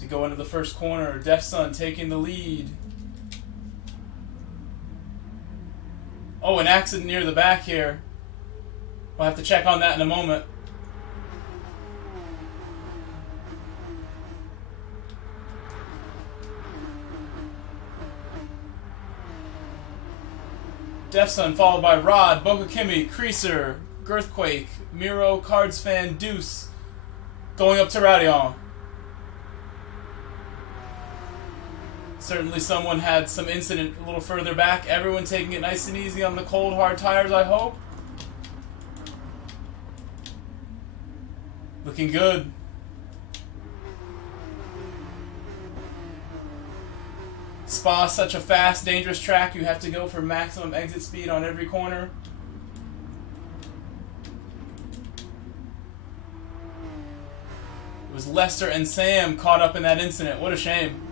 As we go into the first corner, Def Sun taking the lead. Oh, an accident near the back here. We'll have to check on that in a moment. Def Sun followed by Rod, Bokakimi, Creaser, Girthquake, Miro, Cards Fan, Deuce, going up to Radion. Certainly someone had some incident a little further back. Everyone taking it nice and easy on the cold, hard tires, I hope. Looking good. Spa, such a fast, dangerous track. You have to go for maximum exit speed on every corner. It was Lester and Sam caught up in that incident. What a shame.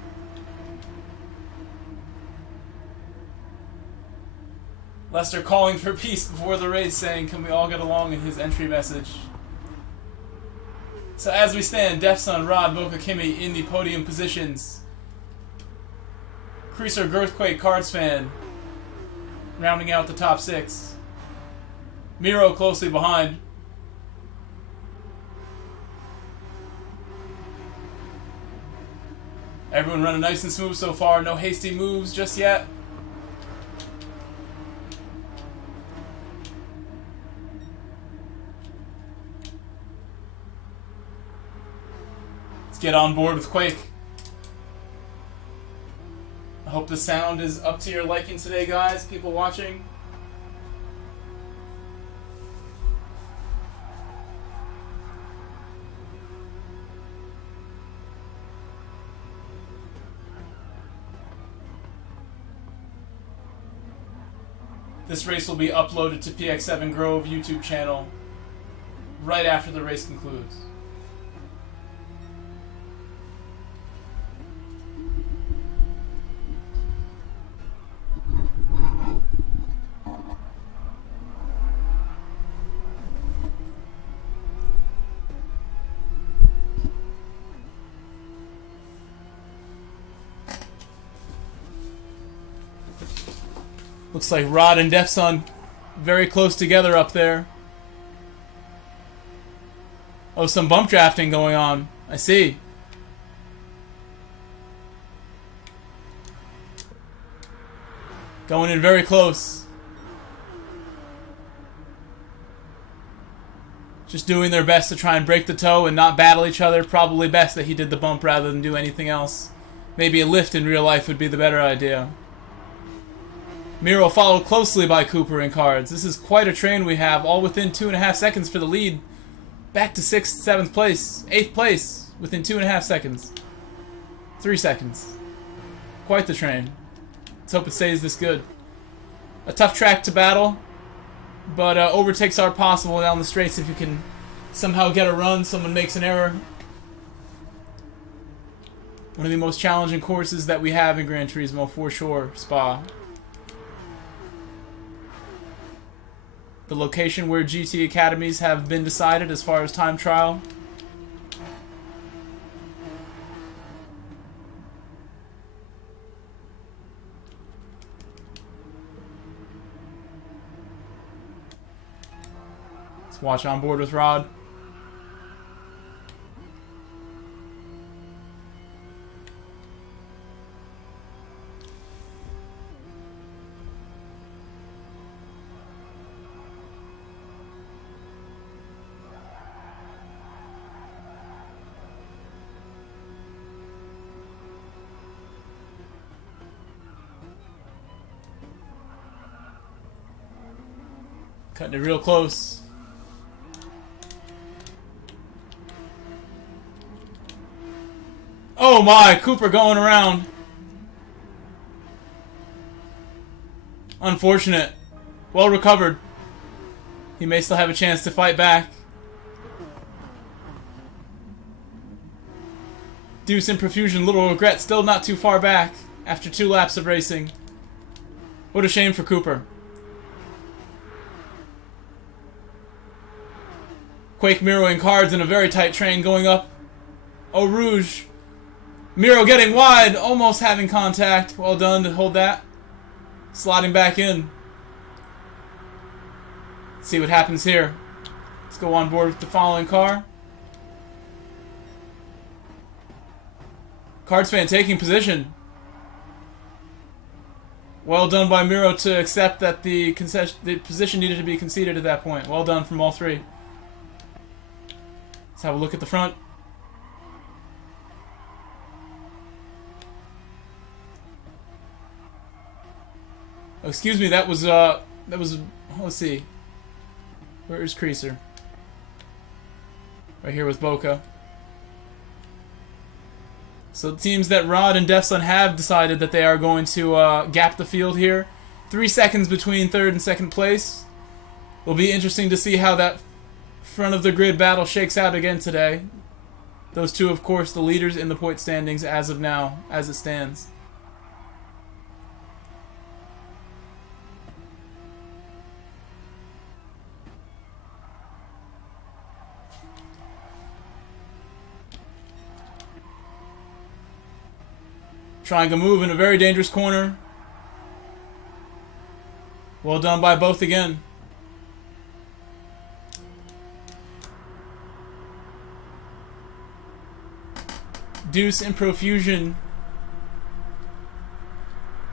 Lester calling for peace before the race, saying, "Can we all get along?" in his entry message. So as we stand, Def Sun, Rod, Bokakimi in the podium positions. Creaser, Girthquake, Cards Fan rounding out the top 6. Miro closely behind. Everyone running nice and smooth so far. No hasty moves just yet. Let's get on board with Quake. I hope the sound is up to your liking today, guys, people watching. This race will be uploaded to PX7 Grove YouTube channel right after the race concludes. Looks like Rod and Def Sun very close together up there. Oh, some bump drafting going on. I see. Going in very close. Just doing their best to try and break the toe and not battle each other. Probably best that he did the bump rather than do anything else. Maybe a lift in real life would be the better idea. Miro followed closely by Cooper and Cards. This is quite a train we have, all within 2.5 seconds for the lead. Back to 6th, 7th place, 8th place, within 2.5 seconds. 3 seconds. Quite the train. Let's hope it stays this good. A tough track to battle, but overtakes are possible down the straights if you can somehow get a run, someone makes an error. One of the most challenging courses that we have in Gran Turismo, for sure, Spa. The location where GT academies have been decided as far as time trial. Let's watch on board with Rod. Cutting it real close. Oh my, Cooper going around. Unfortunate. Well recovered. He may still have a chance to fight back. Deuce in Profusion, little regret, still not too far back after 2 laps of racing. What a shame for Cooper. Quake, Miro, and Cards in a very tight train going up. Eau Rouge. Miro getting wide, almost having contact. Well done to hold that. Sliding back in. Let's see what happens here. Let's go on board with the following car. Cards fan taking position. Well done by Miro to accept that the position needed to be conceded at that point. Well done from all three. Let's have a look at the front. Oh, excuse me, that was let's see. Where is Creaser? Right here with Boca. So it seems that Rod and Defsun have decided that they are going to gap the field here. 3 seconds between third and second place. Will be interesting to see how that front of the grid battle shakes out again today. Those two, of course, the leaders in the point standings as of now, as it stands. Trying a move in a very dangerous corner. Well done by both again. Deuce in Profusion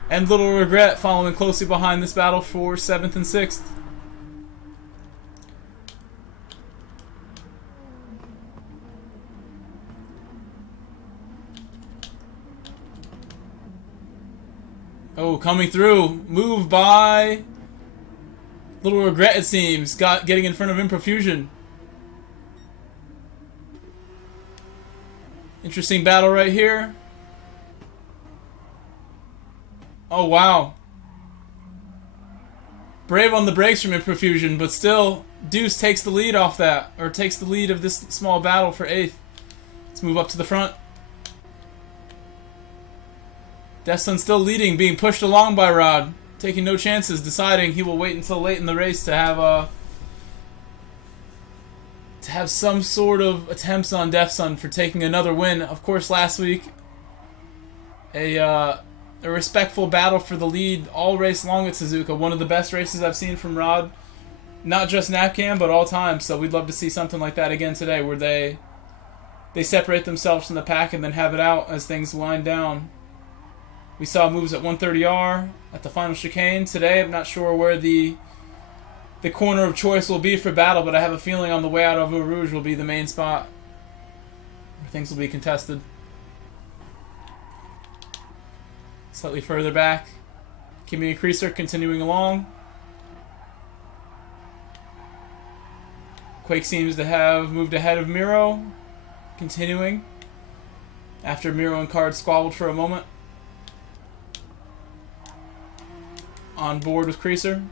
and Little Regret following closely behind this battle for 7th and 6th. Oh, coming through. Move by Little Regret, it seems. Getting in front of Improfusion. Interesting battle right here. Oh, wow. Brave on the brakes from Improfusion, but still, Deuce takes the lead off that, or takes the lead of this small battle for 8th. Let's move up to the front. Defsun still leading, being pushed along by Rod, taking no chances, deciding he will wait until late in the race to have some sort of attempts on Defsun for taking another win. Of course, last week, a respectful battle for the lead all race long at Suzuka. One of the best races I've seen from Rod, not just NACAM, but all time. So we'd love to see something like that again today, where they separate themselves from the pack and then have it out as things wind down. We saw moves at 130R at the final chicane today. I'm not sure where the corner of choice will be for battle, but I have a feeling on the way out of Eau Rouge will be the main spot where things will be contested. Slightly further back, Kimi and Creaser continuing along. Quake seems to have moved ahead of Miro, continuing after Miro and Card squabbled for a moment. On board with Creaser.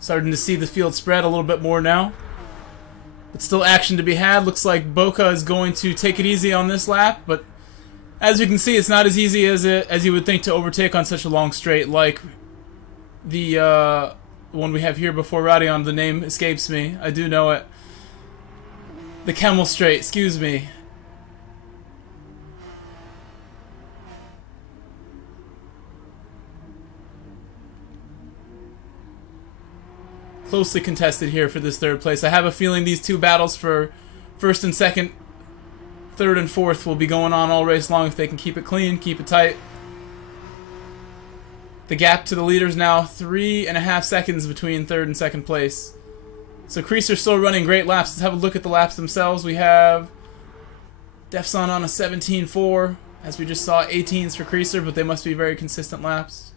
Starting to see the field spread a little bit more now. But still action to be had. Looks like Boca is going to take it easy on this lap, but as you can see, it's not as easy as you would think to overtake on such a long straight like the one we have here before Radion. The name escapes me. I do know it. The Camel Straight, excuse me. Closely contested here for this third place. I have a feeling these two battles for first and second, third and fourth will be going on all race long if they can keep it clean, keep it tight. The gap to the leaders now 3.5 seconds between third and second place. So Creaser still running great laps. Let's have a look at the laps themselves. We have Defson on a 17.4. As we just saw, 18s for Creaser, but they must be very consistent laps.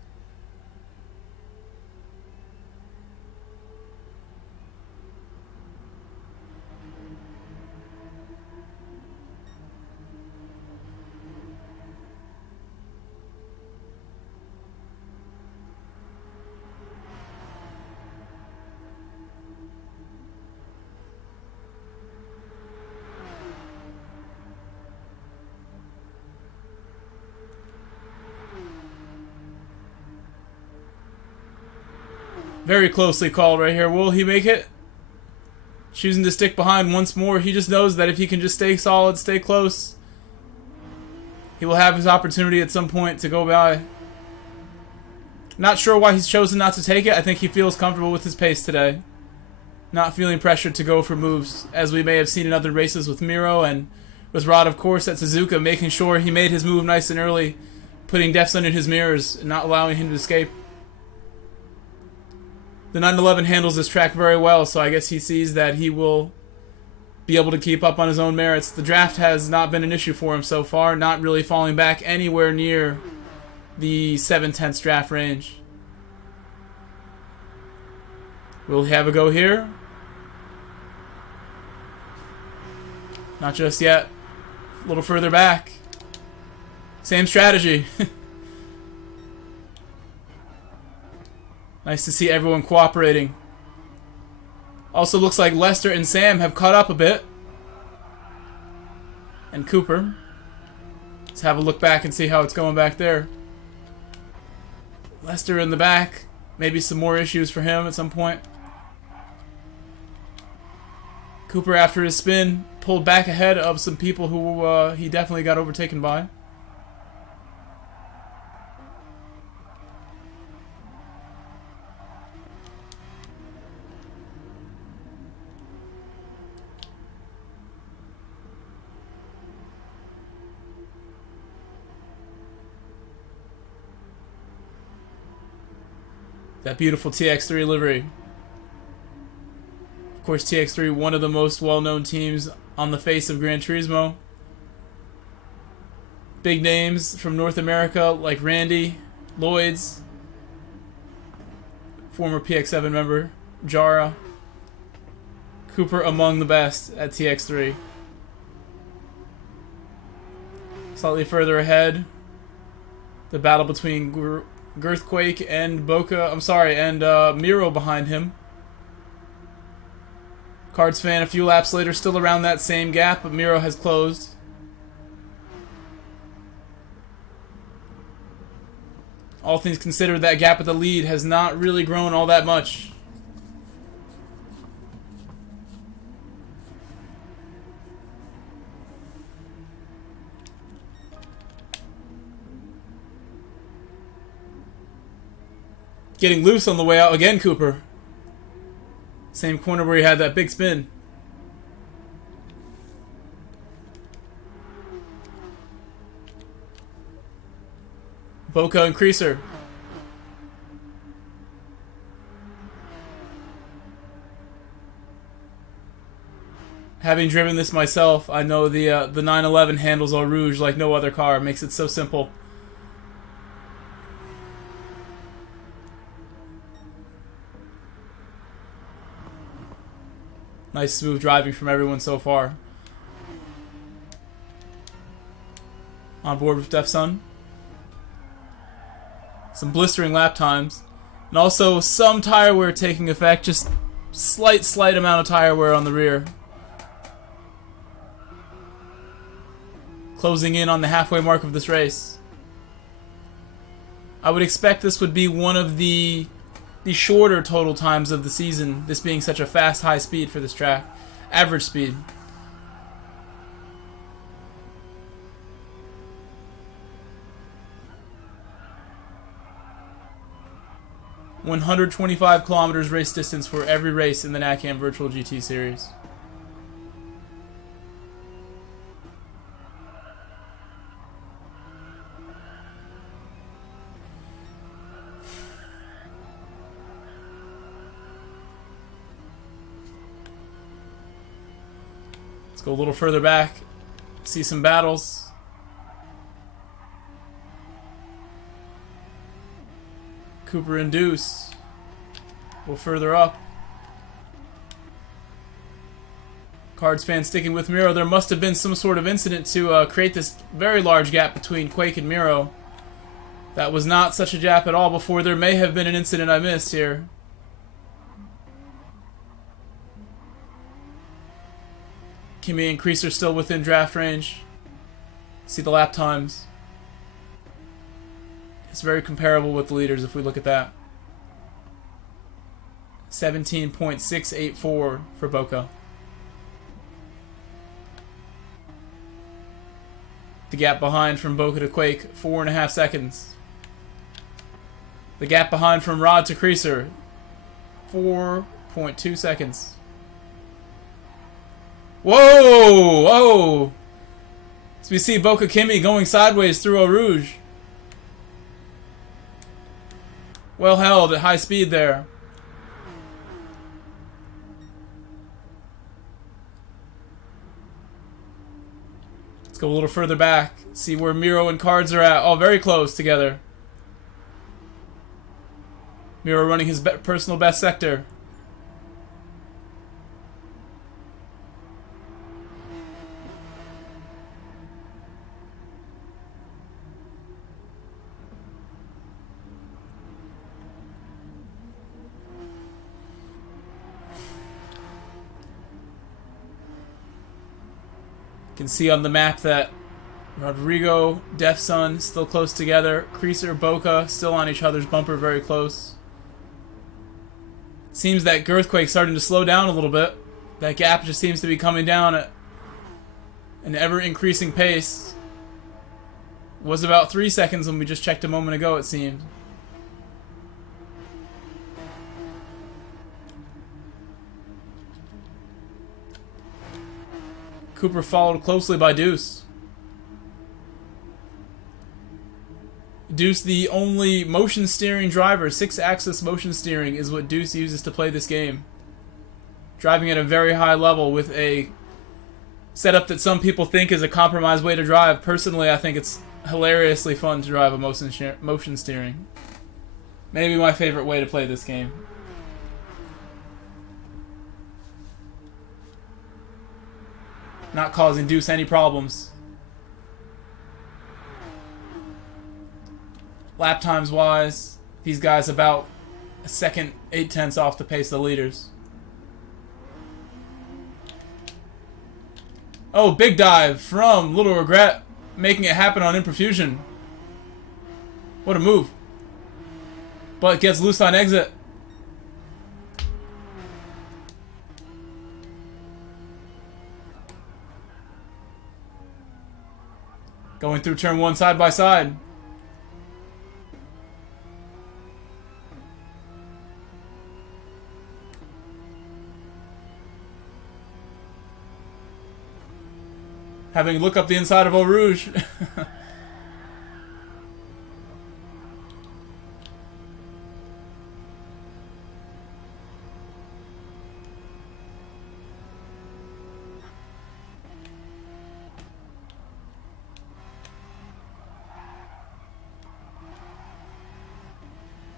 Very closely called right here. Will he make it? Choosing to stick behind once more. He just knows that if he can just stay solid, stay close, he will have his opportunity at some point to go by. Not sure why he's chosen not to take it. I think he feels comfortable with his pace today. Not feeling pressured to go for moves, as we may have seen in other races with Miro and with Rod, of course, at Suzuka, making sure he made his move nice and early, putting Defson in his mirrors and not allowing him to escape. The 911 handles this track very well, so I guess he sees that he will be able to keep up on his own merits. The draft has not been an issue for him so far, not really falling back anywhere near the 7/10 draft range. Will he have a go here? Not just yet. A little further back. Same strategy. Nice to see everyone cooperating. Also looks like Lester and Sam have caught up a bit. And Cooper. Let's have a look back and see how it's going back there. Lester in the back. Maybe some more issues for him at some point. Cooper, after his spin, pulled back ahead of some people who he definitely got overtaken by. That beautiful TX3 livery. Of course, TX3, one of the most well-known teams on the face of Gran Turismo. Big names from North America like Randy, Lloyds, former PX7 member, Jara. Cooper among the best at TX3. Slightly further ahead, the battle between Girthquake and Miro behind him. Cards fan a few laps later, still around that same gap, but Miro has closed. All things considered, that gap at the lead has not really grown all that much. Getting loose on the way out again, Cooper. Same corner where he had that big spin. Boca and Creaser. Having driven this myself, I know the 911 handles Eau Rouge like no other car. It makes it so simple. Nice smooth driving from everyone so far. On board with Defson. Some blistering lap times. And also some tire wear taking effect. Just slight amount of tire wear on the rear. Closing in on the halfway mark of this race. I would expect this would be one of the shorter total times of the season, this being such a fast high speed for this track. Average speed. 125 kilometers race distance for every race in the NACAM Virtual GT Series. Let's go a little further back, see some battles. Cooper and Deuce. A little further up. Cards fan sticking with Miro. There must have been some sort of incident to create this very large gap between Quake and Miro. That was not such a gap at all before. There may have been an incident I missed here. Kimi and Creaser still within draft range. See the lap times. It's very comparable with the leaders if we look at that. 17.684 for Boca. The gap behind from Boca to Quake, 4.5 seconds. The gap behind from Rod to Creaser, 4.2 seconds. Whoa! Whoa! So we see Boca Kimi going sideways through Eau Rouge. Well held at high speed there. Let's go a little further back. See where Miro and Cards are at. Oh, very close together. Miro running his personal best sector. You can see on the map that Rodrigo, Def Sun still close together. Creaser, Boca still on each other's bumper, very close. Seems that Girthquake's starting to slow down a little bit. That gap just seems to be coming down at an ever-increasing pace. It was about 3 seconds when we just checked a moment ago, it seemed. Cooper followed closely by Deuce. Deuce, the only motion steering driver, 6-axis motion steering is what Deuce uses to play this game. Driving at a very high level with a setup that some people think is a compromised way to drive. Personally, I think it's hilariously fun to drive a motion steering. Maybe my favorite way to play this game. Not causing Deuce any problems. Lap times wise, these guys about a second 8/10 off the pace of the leaders. Oh, big dive from Little Regret, making it happen on Imperfusion. What a move. But gets loose on exit. Going through turn 1 side by side. Having a look up the inside of Eau Rouge.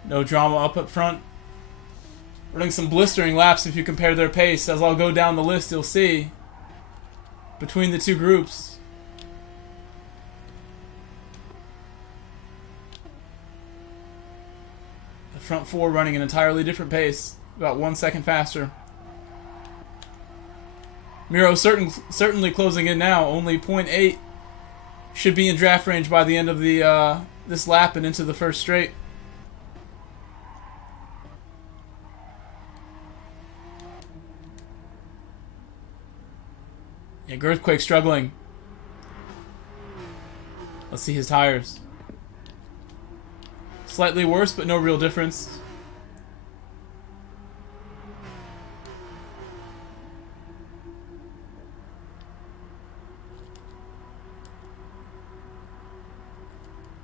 No drama up front. Running some blistering laps if you compare their pace. As I'll go down the list, you'll see. Between the two groups. The front four running an entirely different pace. About 1 second faster. Miro certainly closing in now. Only 0.8 should be in draft range by the end of the this lap and into the first straight. Yeah, Girthquake struggling. Let's see his tires. Slightly worse, but no real difference.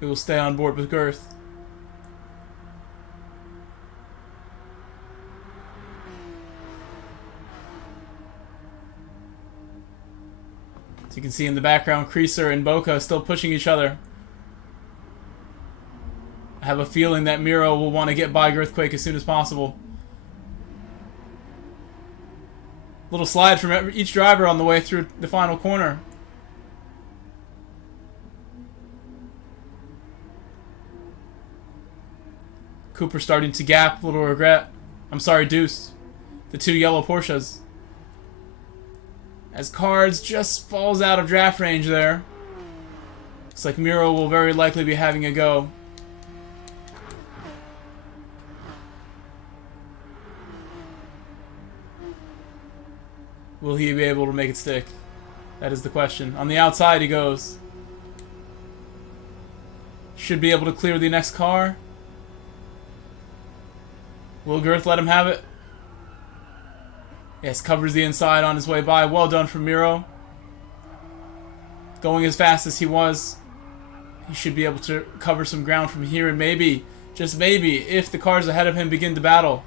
we will stay on board with Girth. As you can see in the background, Creaser and Boca still pushing each other. I have a feeling that Miro will want to get by Girthquake as soon as possible. Little slide from each driver on the way through the final corner. Cooper starting to gap, little regret. I'm sorry, Deuce. The two yellow Porsches. As Cards just falls out of draft range there. Looks like Miro will very likely be having a go. Will he be able to make it stick? That is the question. On the outside he goes. Should be able to clear the next car. Will Girth let him have it? Yes, covers the inside on his way by. Well done from Miro. Going as fast as he was. He should be able to cover some ground from here, and maybe, just maybe, if the cars ahead of him begin to battle,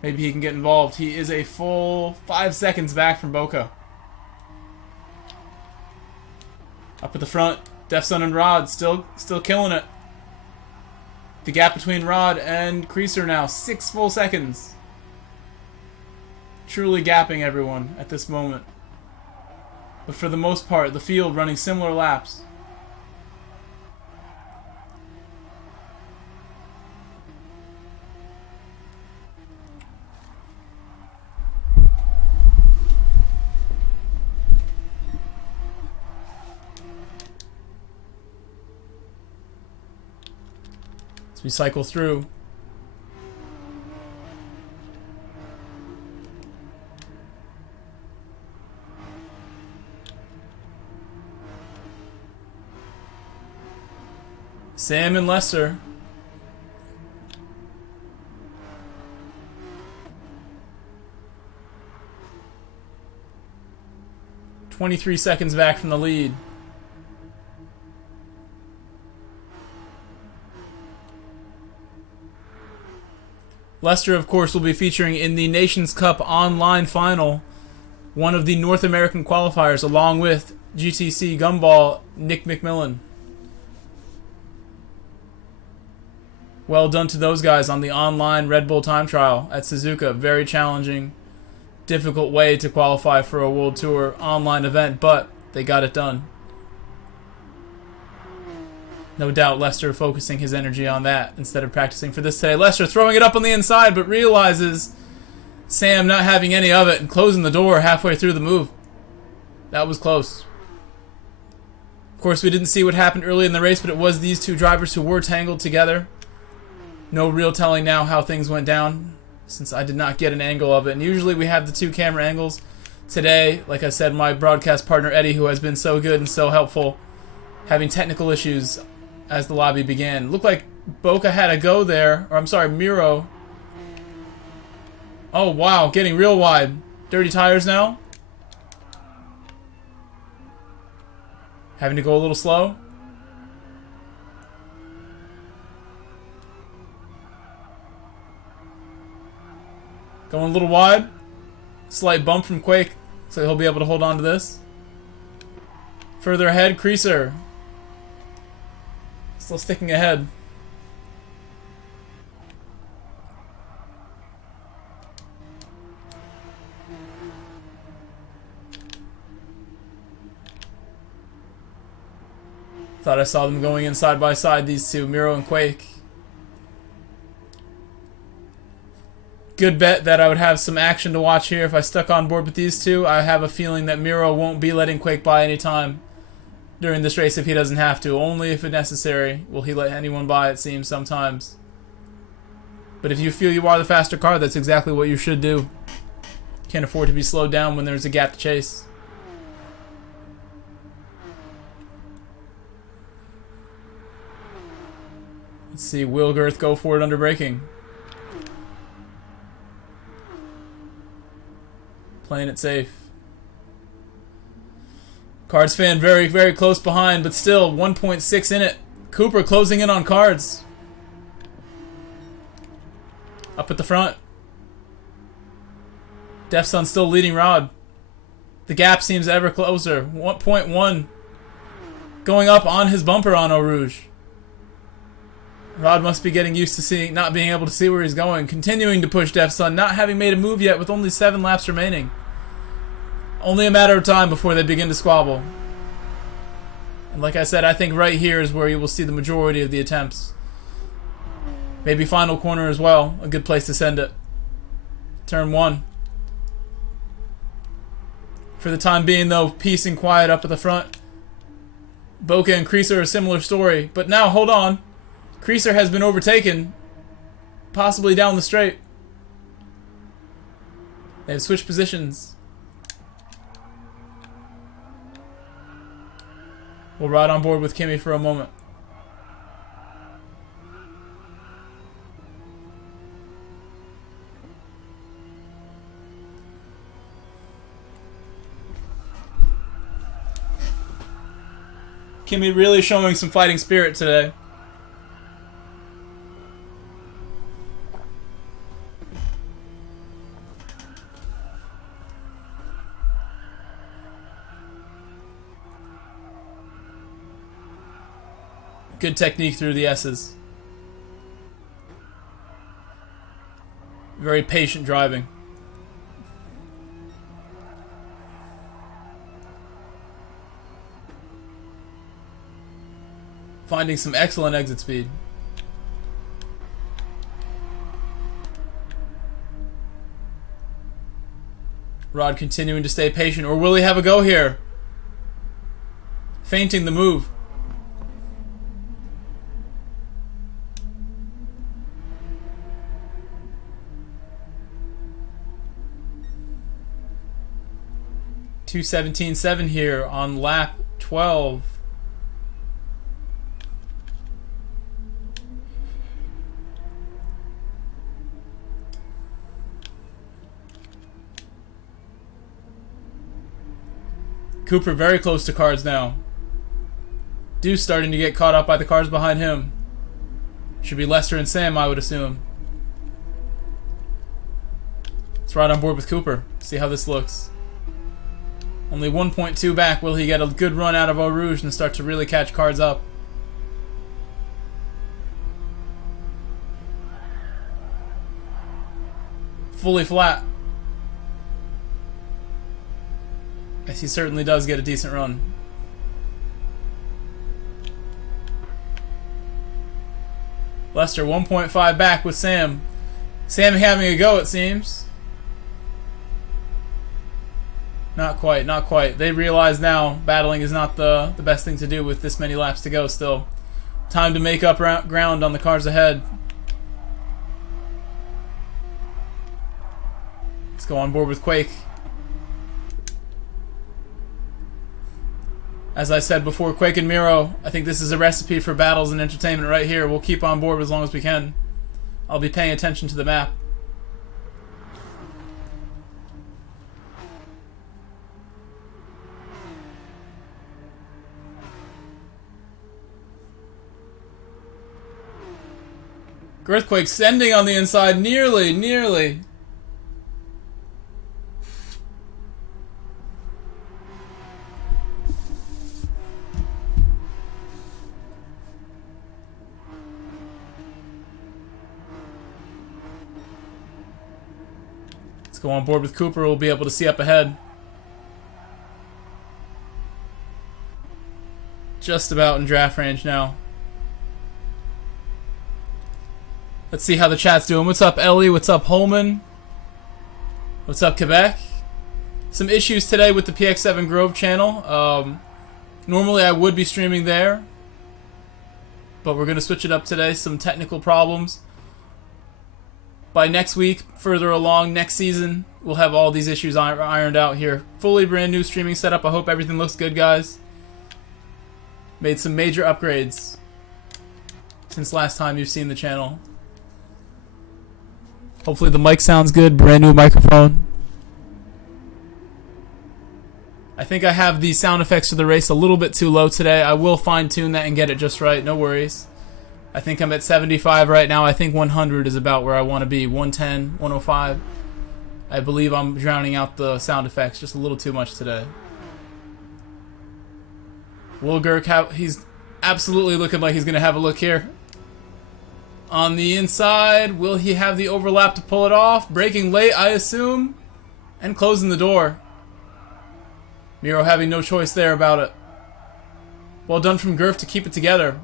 maybe he can get involved. He is a full 5 seconds back from Boca. Up at the front, Defsun and Rod still killing it. The gap between Rod and Creaser now, 6 full seconds. Truly gapping everyone at this moment. But for the most part, the field running similar laps. As we cycle through. Sam and Lester. "23 seconds back from the lead. Lester, of course, will be featuring in the Nations Cup online final, one of the North American qualifiers, along with GTC Gumball Nick McMillan. Well done to those guys on the online Red Bull time trial at Suzuka. Very challenging, difficult way to qualify for a World Tour online event, but they got it done. No doubt Lester focusing his energy on that instead of practicing for this today. Lester throwing it up on the inside, but realizes Sam not having any of it and closing the door halfway through the move. That was close. Of course, we didn't see what happened early in the race, but it was these two drivers who were tangled together. No real telling now how things went down, since I did not get an angle of it. And usually we have the two camera angles. Today, like I said, my broadcast partner Eddie, who has been so good and so helpful, having technical issues as the lobby began. Looked like Boca had a go there, or I'm sorry, Miro. Oh wow, getting real wide. Dirty tires now. Having to go a little slow. Going a little wide. Slight bump from Quake, so he'll be able to hold on to this. Further ahead, Creaser. Still sticking ahead. Thought I saw them going in side by side, these two, Miro and Quake. Good bet that I would have some action to watch here if I stuck on board with these two. I have a feeling that Miro won't be letting Quake by any time during this race if he doesn't have to. Only if it's necessary will he let anyone by, it seems, sometimes. But if you feel you are the faster car, that's exactly what you should do. Can't afford to be slowed down when there's a gap to chase. Let's see, will Girth go for it under braking? Playing it safe. Cards fan very, very close behind, but still 1.6 in it. Cooper closing in on cards. Up at the front. Def Sun still leading Rod. The gap seems ever closer. 1.1 going up on his bumper on Eau Rouge. Rod must be getting used to not being able to see where he's going. Continuing to push Def Sun, not having made a move yet with only 7 laps remaining. Only a matter of time before they begin to squabble. And like I said, I think right here is where you will see the majority of the attempts. Maybe final corner as well. A good place to send it. Turn 1. For the time being, though, peace and quiet up at the front. Boca and Creaser, a similar story. But now, hold on. Creaser has been overtaken. Possibly down the straight. They have switched positions. We'll ride on board with Kimi for a moment. Kimi really showing some fighting spirit today. Good technique through the S's. Very patient driving. Finding some excellent exit speed. Rod continuing to stay patient, or will he have a go here? Feinting the move. .217.7 here on lap 12. Cooper very close to cars now. Deuce starting to get caught up by the cars behind him. Should be Lester and Sam, I would assume. Let's ride on board with Cooper. See how this looks. Only 1.2 back. Will he get a good run out of Eau Rouge and start to really catch cars up? Fully flat. Yes, he certainly does get a decent run. Lester 1.5 back with Sam. Sam having a go, it seems. Not quite, not quite. They realize now battling is not the best thing to do with this many laps to go still. Time to make up ground on the cars ahead. Let's go on board with Quake. As I said before, Quake and Miro, I think this is a recipe for battles and entertainment right here. We'll keep on board as long as we can. I'll be paying attention to the map. Earthquake sending on the inside, nearly. Let's go on board with Cooper. We'll be able to see up ahead. Just about in draft range now. Let's see how the chat's doing. What's up, Ellie? What's up, Holman? What's up, Quebec? Some issues today with the PX7 Grove channel. Normally I would be streaming there, but we're going to switch it up today. Some technical problems. By next week, further along, next season, we'll have all these issues ironed out here. Fully brand new streaming setup. I hope everything looks good, guys. Made some major upgrades since last time you've seen the channel. Hopefully the mic sounds good. Brand new microphone. I think I have the sound effects for the race a little bit too low today. I will fine-tune that and get it just right. No worries. I think I'm at 75 right now. I think 100 is about where I want to be. 110, 105. I believe I'm drowning out the sound effects just a little too much today. Will Gurk, he's absolutely looking like he's going to have a look here. On the inside, will he have the overlap to pull it off? Braking late, I assume. And closing the door. Miro having no choice there about it. Well done from Girth to keep it together.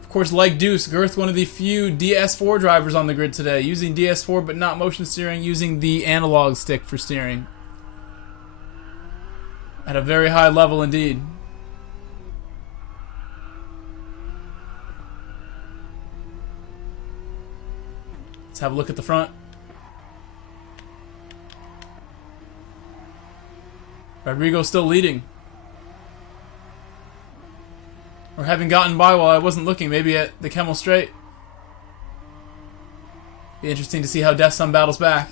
Of course, like Deuce, Girth one of the few DS4 drivers on the grid today. Using DS4 but not motion steering, using the analog stick for steering. At a very high level indeed. Let's have a look at the front. Rodrigo still leading. Or having gotten by while I wasn't looking, maybe at the Kemmel Straight. Be interesting to see how Death Sun battles back.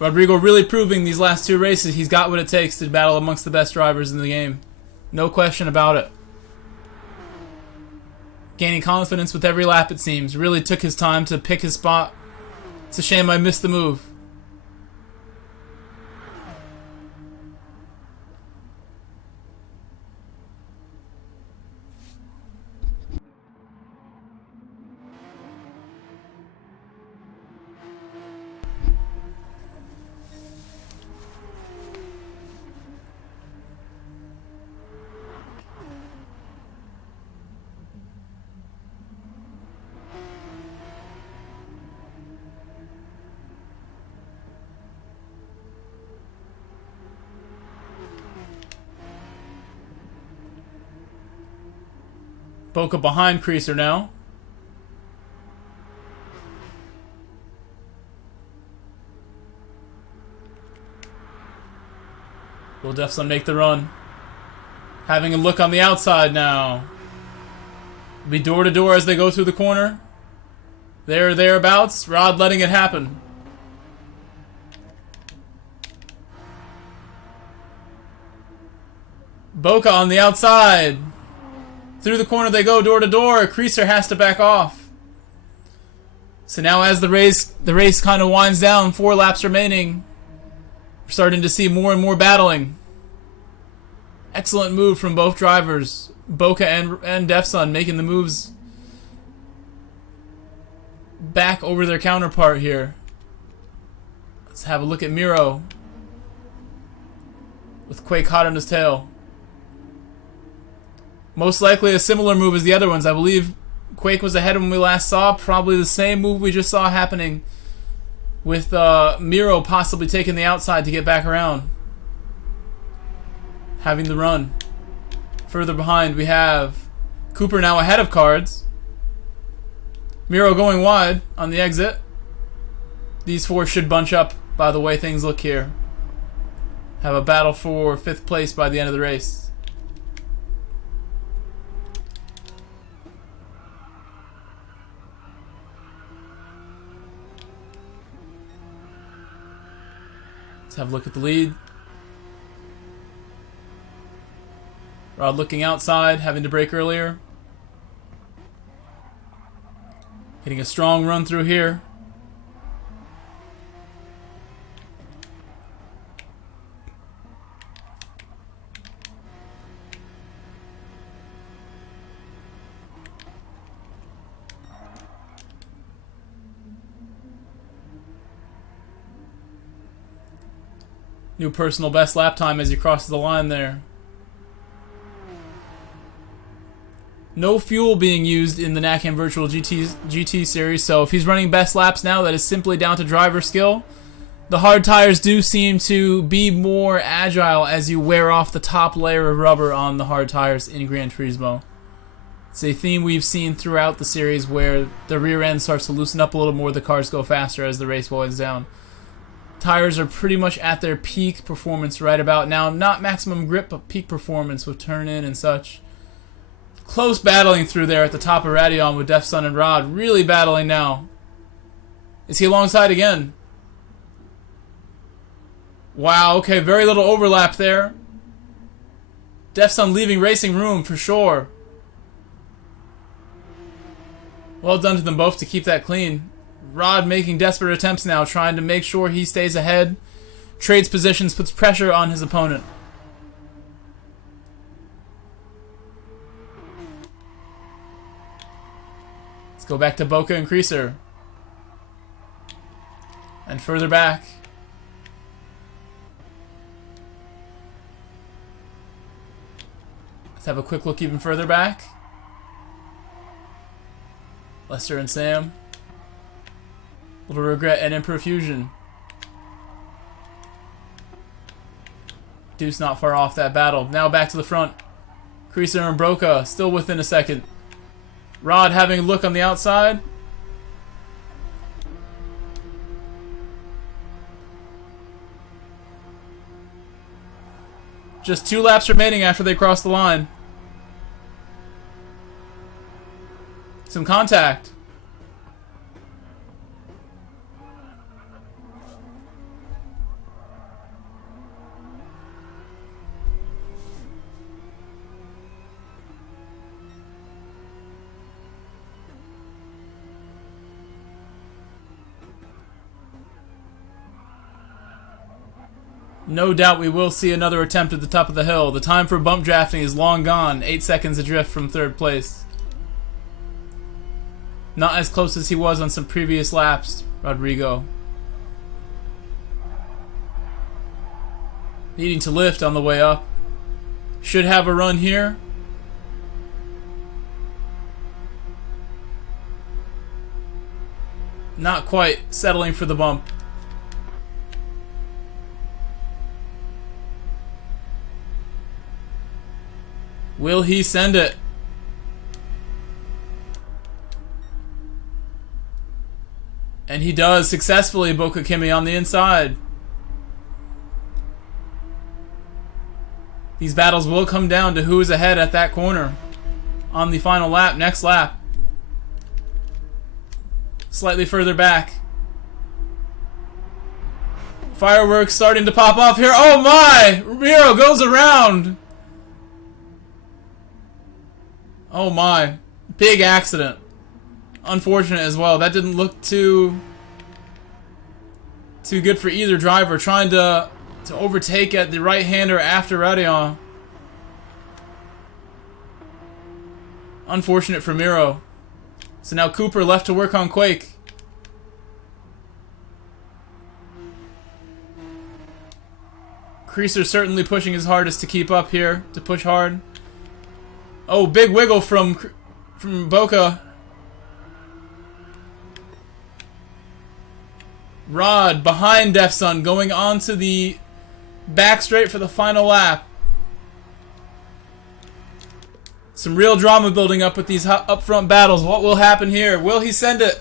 Rodrigo really proving these last two races he's got what it takes to battle amongst the best drivers in the game. No question about it. Gaining confidence with every lap, it seems. Really took his time to pick his spot. It's a shame I missed the move. Boca behind Creaser now. Will Death Sun make the run? Having a look on the outside now. Be door to door as they go through the corner. There or thereabouts. Rod letting it happen. Boca on the outside. Through the corner they go, door to door. Creaser has to back off. So now as the race kind of winds down, 4 laps remaining, we're starting to see more and more battling. Excellent move from both drivers. Boca and Death Sun making the moves back over their counterpart here. Let's have a look at Miro with Quake hot on his tail. Most likely a similar move as the other ones. I believe Quake was ahead when we last saw. Probably the same move we just saw happening with Miro possibly taking the outside to get back around. Having the run. Further behind we have Cooper now ahead of Cards. Miro going wide on the exit. These 4 should bunch up by the way things look here. Have a battle for 5th place by the end of the race. Let's have a look at the lead. Rod looking outside, having to brake earlier. Getting a strong run through here. New personal best lap time as he crosses the line there. No fuel being used in the NACAM Virtual GT series, so if he's running best laps now, that is simply down to driver skill. The hard tires do seem to be more agile as you wear off the top layer of rubber on the hard tires in Gran Turismo. It's a theme we've seen throughout the series where the rear end starts to loosen up a little more, the cars go faster as the race winds down. Tires are pretty much at their peak performance right about now. Not maximum grip, but peak performance with turn-in and such. Close battling through there at the top of Radion with Death Sun and Rod. Really battling now. Is he alongside again? Wow, okay, very little overlap there. Defson leaving racing room for sure. Well done to them both to keep that clean. Rod making desperate attempts now, trying to make sure he stays ahead. Trades positions, puts pressure on his opponent. Let's go back to Boca and Creaser. And further back. Let's have a quick look even further back. Lester and Sam. Little regret and imperfusion. Deuce not far off that battle. Now back to the front. Creaser and Broca still within a second. Rod having a look on the outside. Just 2 laps remaining after they cross the line. Some contact. No doubt we will see another attempt at the top of the hill. The time for bump drafting is long gone. 8 seconds adrift from 3rd place. Not as close as he was on some previous laps, Rodrigo. Needing to lift on the way up. Should have a run here. Not quite settling for the bump. Will he send it? And he does successfully. Boca Kimi on the inside. These battles will come down to who is ahead at that corner on the final lap, next lap. Slightly further back. Fireworks starting to pop off here. Oh my! Ramiro goes around. Oh my. Big accident. Unfortunate as well. That didn't look too good for either driver. Trying to overtake at the right-hander after Radion. Unfortunate for Miro. So now Cooper left to work on Quake. Creaser certainly pushing his hardest to keep up here, to push hard. Oh, big wiggle from Boca. Rod behind Defsun going on to the back straight for the final lap. Some real drama building up with these up-front battles. What will happen here? Will he send it?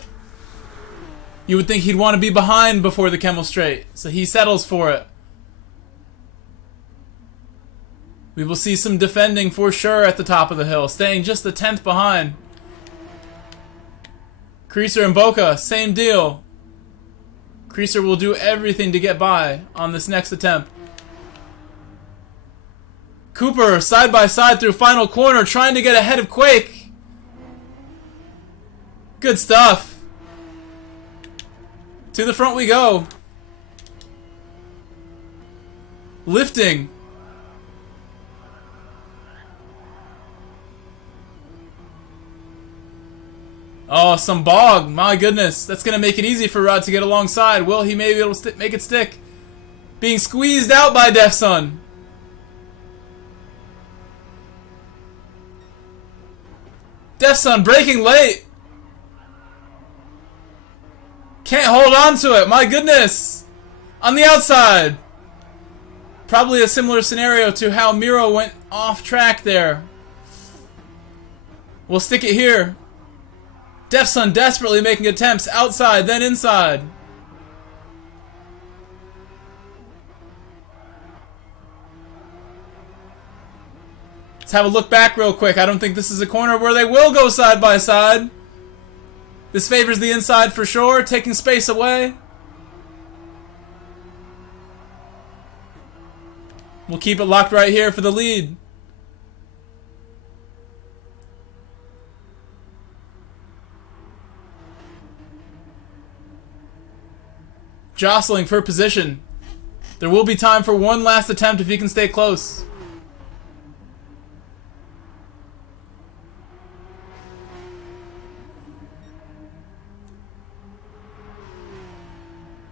You would think he'd want to be behind before the Kemmel Straight, so he settles for it. We will see some defending for sure at the top of the hill, staying just the 10th behind. Creaser and Boca, same deal. Creaser will do everything to get by on this next attempt. Cooper side by side through final corner, trying to get ahead of Quake. Good stuff. To the front we go. Lifting. Oh, some bog. My goodness. That's going to make it easy for Rod to get alongside. Will he maybe be able to make it stick? Being squeezed out by Defsun. Defsun braking late. Can't hold on to it. My goodness. On the outside. Probably a similar scenario to how Miro went off track there. We'll stick it here. Defsun desperately making attempts outside, then inside. Let's have a look back real quick. I don't think this is a corner where they will go side by side. This favors the inside for sure, taking space away. We'll keep it locked right here for the lead. Jostling for position. There will be time for one last attempt if he can stay close.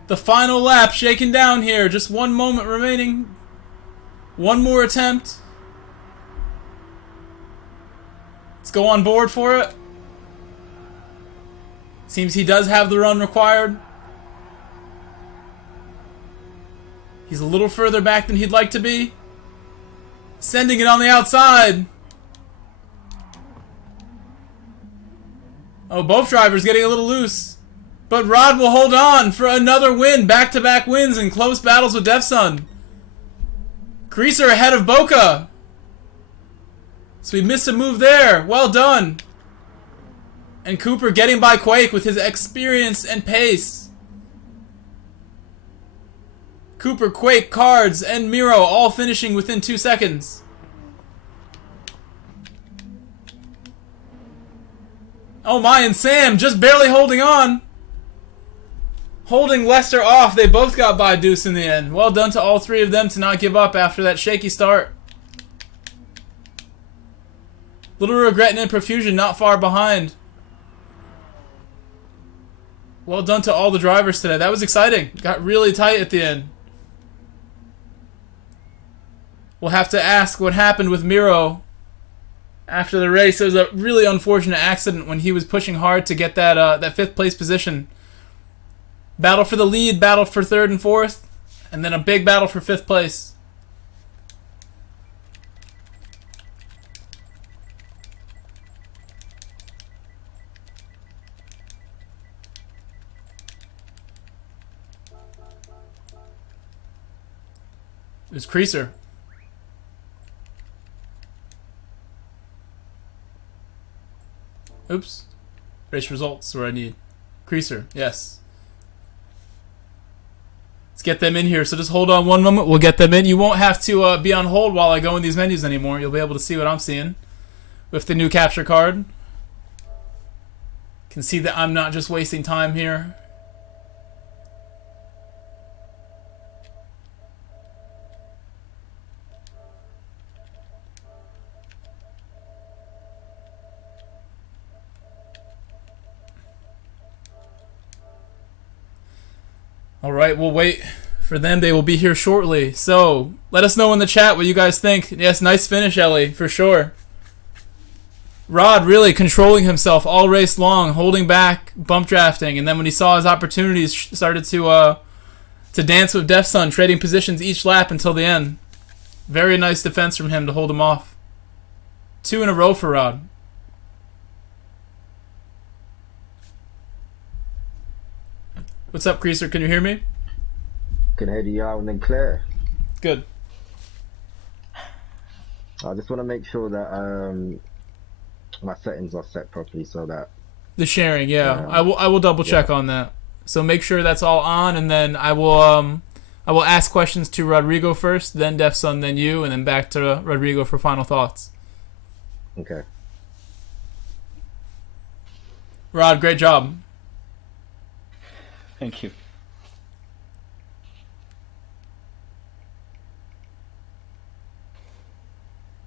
The final lap shaken down here. Just 1 moment remaining. One more attempt. Let's go on board for it. Seems he does have the run required. He's a little further back than he'd like to be. Sending it on the outside. Oh, both drivers getting a little loose. But Rod will hold on for another win. Back-to-back wins in close battles with Defsun. Creaser ahead of Boca. So we missed a move there. Well done. And Cooper getting by Quake with his experience and pace. Cooper, Quake, Cards, and Miro all finishing within 2 seconds. Oh my, and Sam just barely holding on. Holding Lester off. They both got by Deuce in the end. Well done to all three of them to not give up after that shaky start. Little regret and Profusion not far behind. Well done to all the drivers today. That was exciting. Got really tight at the end. We'll have to ask what happened with Miro after the race. It was a really unfortunate accident when he was pushing hard to get that that 5th place position. Battle for the lead, battle for 3rd and 4th, and then a big battle for 5th place. It was Creaser. Oops. Race results where I need. Creaser, yes. Let's get them in here. So just hold on one moment. We'll get them in. You won't have to be on hold while I go in these menus anymore. You'll be able to see what I'm seeing with the new capture card. Can see that I'm not just wasting time here. Alright, we'll wait for them. They will be here shortly. So, let us know in the chat what you guys think. Yes, nice finish, Ellie, for sure. Rod really controlling himself all race long, holding back, bump drafting, and then when he saw his opportunities, started to dance with Defsun, trading positions each lap until the end. Very nice defense from him to hold him off. 2 in a row for Rod. What's up, Creaser? Can you hear me? Can hear you loud and clear. Good. I just want to make sure that my settings are set properly so that the sharing, yeah. I will double check on that. So make sure that's all on, and then I will ask questions to Rodrigo first, then Defsun, then you, and then back to Rodrigo for final thoughts. Okay. Rod, great job. Thank you.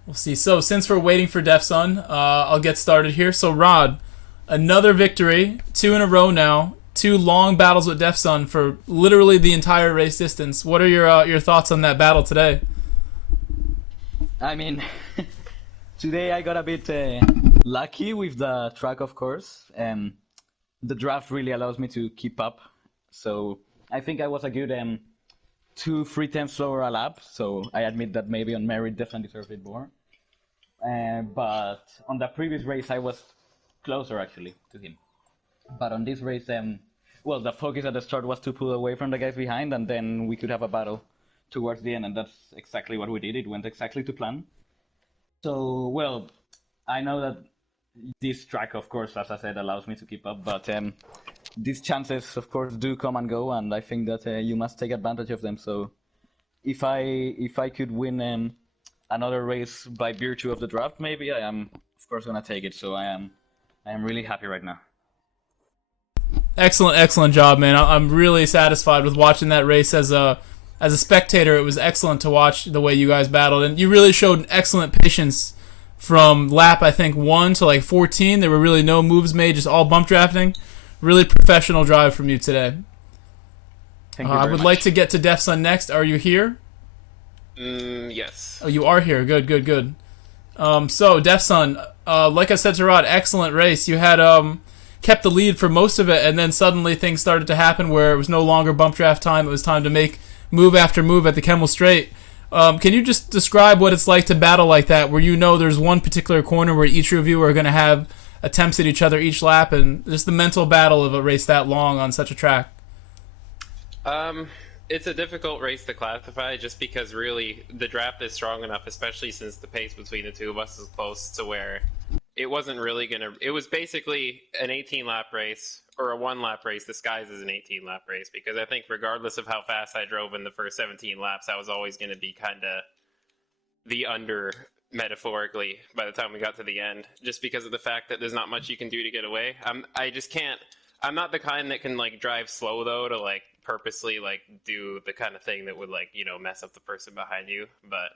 We'll see. So since we're waiting for Defsun, I'll get started here. So Rod, another victory, 2 in a row now. 2 long battles with Defsun for literally the entire race distance. What are your thoughts on that battle today? I mean, today I got a bit lucky with the track, of course. The draft really allows me to keep up. So I think I was a good 2-3 times slower a lap. So I admit that maybe on merit definitely deserved it more. But on the previous race I was closer actually to him. But on this race, well, the focus at the start was to pull away from the guys behind, and then we could have a battle towards the end, and that's exactly what we did. It went exactly to plan. So, well, I know that this track, of course, as I said, allows me to keep up. But these chances, of course, do come and go, and I think that you must take advantage of them. So if I could win another race by virtue of the draft, maybe I am, of course, gonna take it. So I am really happy right now. Excellent job, man. I'm really satisfied with watching that race as a spectator. It was excellent to watch the way you guys battled, and you really showed an excellent patience from lap, I think, 1 to like 14. There were really no moves made, just all bump drafting. Really professional drive from you today. Thank you very I would much. like to get to DefSun next. Are you here? Yes. Oh, you are here. Good. So, DefSun, like I said to Rod, excellent race. You had kept the lead for most of it, and then suddenly things started to happen where it was no longer bump draft time. It was time to make move after move at the Kemmel Straight. Can you just describe what it's like to battle like that, where you know there's one particular corner where each of you are going to have attempts at each other each lap, and just the mental battle of a race that long on such a track? It's a difficult race to classify just because really the draft is strong enough, especially since the pace between the two of us is close to where it wasn't really gonna. It was basically an 18-lap race or a 1-lap race disguised as an 18-lap race, because I think regardless of how fast I drove in the first 17 laps, I was always going to be kind of the under, metaphorically, by the time we got to the end, just because of the fact that there's not much you can do to get away. I just can't. I'm not the kind that can like drive slow though to like purposely like do the kind of thing that would like, you know, mess up the person behind you. But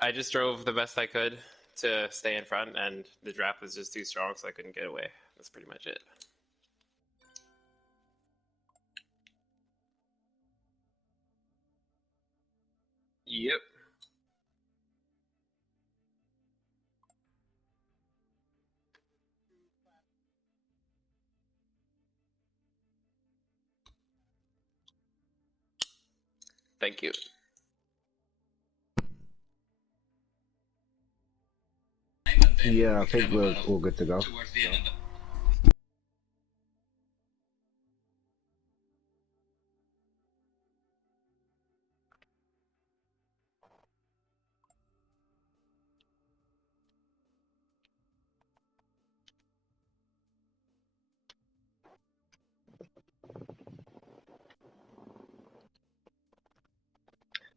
I just drove the best I could to stay in front, and the draft was just too strong, so I couldn't get away. That's pretty much it. Yep. Thank you. Yeah, I think we're all good to go.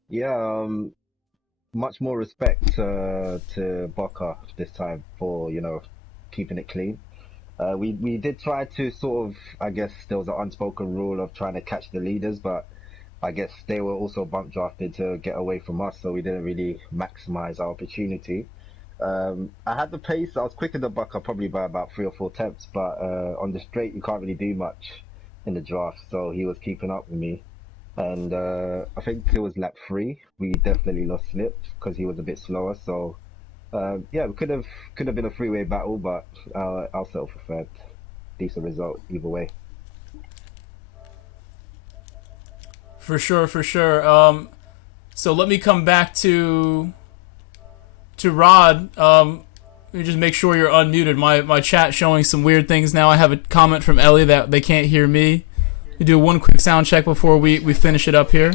Yeah, much more respect to Boca this time for, you know, keeping it clean. We did try to sort of, I guess there was an unspoken rule of trying to catch the leaders, but I guess they were also bump drafted to get away from us, so we didn't really maximize our opportunity. I had the pace. I was quicker than Bucker probably by about 3 or 4 tenths, but on the straight you can't really do much in the draft, so he was keeping up with me. And I think it was lap 3. We definitely lost slip because he was a bit slower. So yeah, it could have been a 3-way battle, but I'll settle for third. Decent result either way. For sure. So let me come back to Rod. Let me just make sure you're unmuted. My chat showing some weird things now. I have a comment from Ellie that they can't hear me. You do one quick sound check before we finish it up here.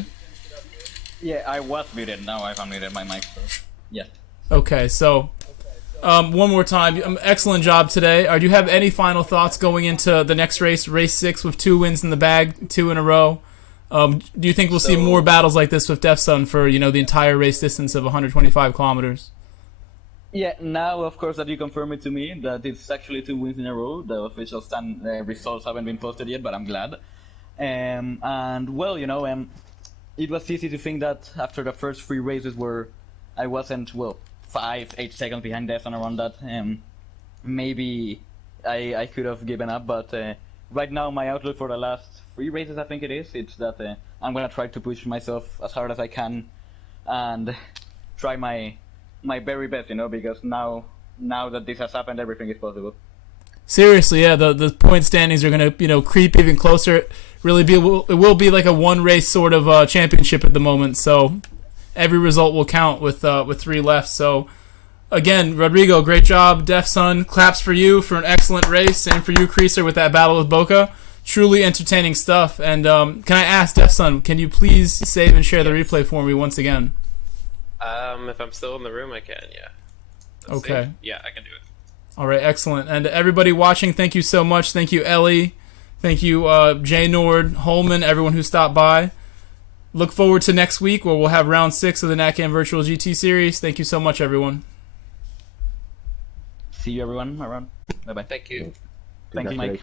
Yeah, I was muted. Now I've unmuted my mic. So yeah. Okay, so one more time. Excellent job today. Do you have any final thoughts going into the next race, race 6, with 2 wins in the bag, 2 in a row? Do you think we'll see more battles like this with DefSun for, you know, the entire race distance of 125 kilometers? Yeah, now of course that you confirm it to me that it's actually 2 wins in a row. The official results haven't been posted yet, but I'm glad. And well, you know, it was easy to think that after the first 3 races where I wasn't 5-8 seconds behind DefSun around that, maybe I could have given up. But right now my outlook for the last 3 races, I think it's that I'm gonna try to push myself as hard as I can and try my very best, you know, because now that this has happened, everything is possible. Seriously, yeah, the point standings are gonna, you know, creep even closer. Really it will be like a 1 race sort of championship at the moment. So every result will count with 3 left. So again, Rodrigo, great job. DefSun, claps for you for an excellent race, and for you, Creaser, with that battle with Boca. Truly entertaining stuff. And can I ask, DefSun, can you please save and share the replay for me once again? If I'm still in the room, I can, yeah. Let's okay. see. Yeah, I can do it. All right, excellent. And everybody watching, thank you so much. Thank you, Ellie. Thank you, Jay Nord, Holman, everyone who stopped by. Look forward to next week where we'll have round 6 of the NACAM Virtual GT Series. Thank you so much, everyone. See you, everyone, around. Bye-bye. Thank you. Thank you, Mike.